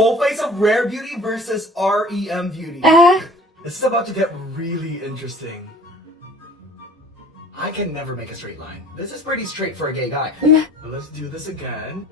Full face of Rare Beauty versus R.E.M. Beauty. This is about to get really interesting. I can never make a straight line. This is pretty straight for a gay guy. But let's do this again.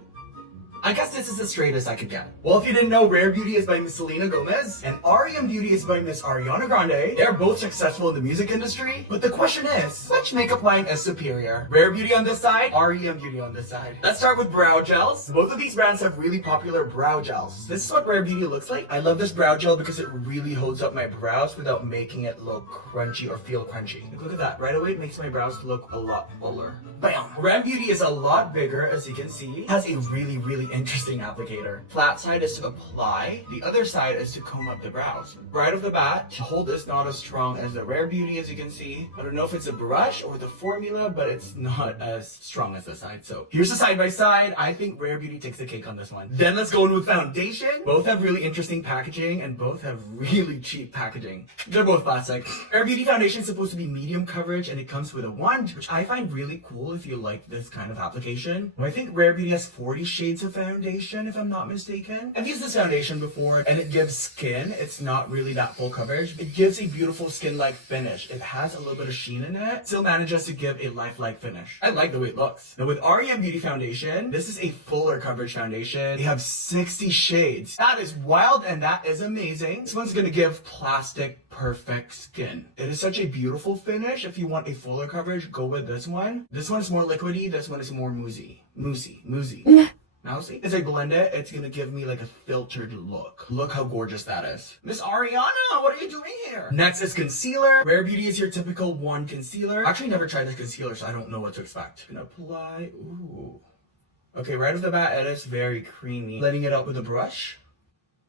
I guess this is the straightest I could get. Well, if you didn't know, Rare Beauty is by Miss Selena Gomez, and R.E.M. Beauty is by Miss Ariana Grande. They're both successful in the music industry, but the question is, which makeup line is superior? Rare Beauty on this side, R.E.M. Beauty on this side. Let's start with brow gels. Both of these brands have really popular brow gels. This is what Rare Beauty looks like. I love this brow gel because it really holds up my brows without making it look crunchy or feel crunchy. Look at that. Right away, it makes my brows look a lot fuller. Bam! Rare Beauty is a lot bigger, as you can see. It has a really interesting applicator. Flat side is to apply, the other side is to comb up the brows. Right off the bat, the hold is not as strong as the Rare Beauty, as you can see. I don't know if it's a brush or the formula, but it's not as strong as the side. So here's the side by side. I think Rare Beauty takes the cake on this one. Then let's go in with foundation. Both have really interesting packaging and both have really cheap packaging. They're both plastic. Rare Beauty foundation is supposed to be medium coverage and it comes with a wand, which I find really cool if you like this kind of application. I think Rare Beauty has 40 shades of foundation, if I'm not mistaken. I've used this foundation before and it gives skin. It's not really that full coverage. It gives a beautiful skin-like finish. It has a little bit of sheen in it. Still manages to give a lifelike finish. I like the way it looks. Now with R.E.M. Beauty foundation, this is a fuller coverage foundation. They have 60 shades. That is wild and that is amazing. This one's gonna give plastic perfect skin. It is such a beautiful finish. If you want a fuller coverage, go with this one. This one is more liquidy. This one is more moussey. Now see, as I blend it, it's gonna give me like a filtered look. Look how gorgeous that is. Miss Ariana, what are you doing here? Next is concealer. Rare Beauty is your typical wand concealer. I actually never tried this concealer, so I don't know what to expect. Gonna apply, ooh. Okay, right off the bat, it is very creamy. Blending it out with a brush.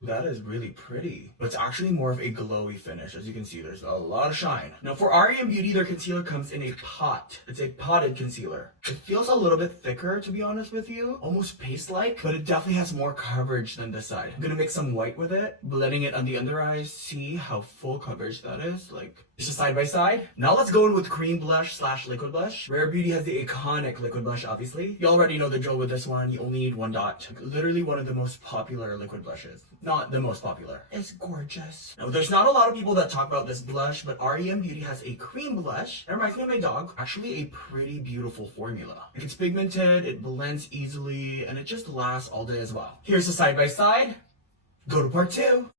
That is really pretty. But it's actually more of a glowy finish. As you can see, there's a lot of shine. Now for R.E.M. Beauty, their concealer comes in a pot. It's a potted concealer. It feels a little bit thicker, to be honest with you. Almost paste-like, but it definitely has more coverage than this side. I'm gonna mix some white with it, blending it on the under eyes. See how full coverage that is? Like, just a side by side. Now let's go in with cream blush / liquid blush. Rare Beauty has the iconic liquid blush, obviously. You already know the drill with this one. You only need one dot. Literally one of the most popular liquid blushes. Not the most popular. It's gorgeous. Now, there's not a lot of people that talk about this blush, but R.E.M. Beauty has a cream blush. It reminds me of my dog. Actually, a pretty beautiful formula. It's pigmented, it blends easily, and it just lasts all day as well. Here's the side by side. Go to part 2.